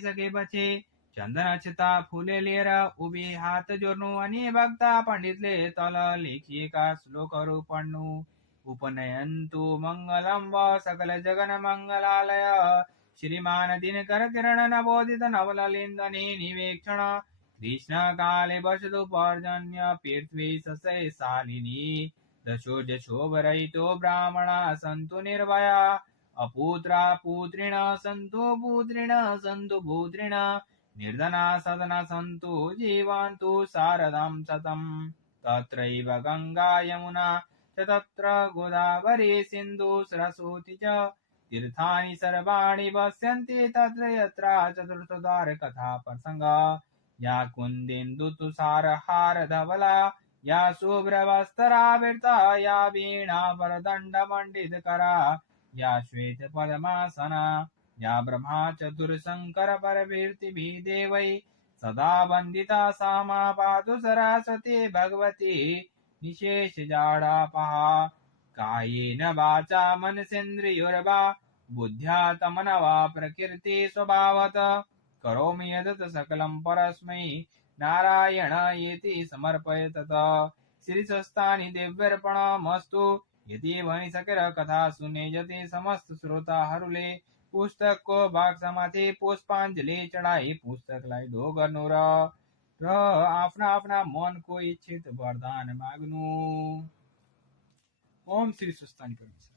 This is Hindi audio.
सके बचे चंदन छता फूले लेर उभी हात जोडनु आणि भक्ता पंडितले तल लेखिएका श्लोकहरू पढ्नु उपनयन्तु मङ्गलं व सकल जगन मङ्गलालय श्रीमान दिनकर किरण नवोदित नवललिन्दने निवेक्षण कृष्ण काले वसतु पर्जन्य पृथ्वी ससय शालिनी दशो जशोभरहितो ब्राह्मणा सन्तु निर्भया अपुत्रा पुत्रिण सन्तु पुत्रिण सन्तु पुत्रिण निर्धना सदना सन्तु जीवन्तु शारदां शतम् तत्रैव गङ्गा यमुना च तत्र गोदावरी सिन्धु सरस्वती च तीर्थानि सर्वाणि पश्यन्ति तत्र यत्र चतुर्थद्वार कथा प्रसंग या कुन्देन्दुतुषारहार धवला या शुभ्रवस्त्रावृता या वीणा वरदण्डमण्डितकरा या श्वेत पद्मासना या ब्रह्मा चतुर्शङ्कर परकीर्तिभिः देवै सदा वन्दिता सा मा पातु सरस्वती भगवती निशेषजाडापहा कायेन वाचा मनसेन्द्रियोर्वा बुद्ध्यात्मना प्रकृति स्वभावत करोमि यत् सकलं परस्मै नारायण येति समर्पयतत श्रीशस्तानि दिव्यर्पणमस्तु यदि भनी सकेर कथा सुने जति समस्त श्रोताहरूले पुस्तकको भागसमाथि पुष्पाञ्जली चढाई पुस्तकलाई ढो गर्नु र आफ्ना आफ्ना मनको इच्छित वरदान माग्नु। ओम श्री स्वस्तानि परमेश्वर।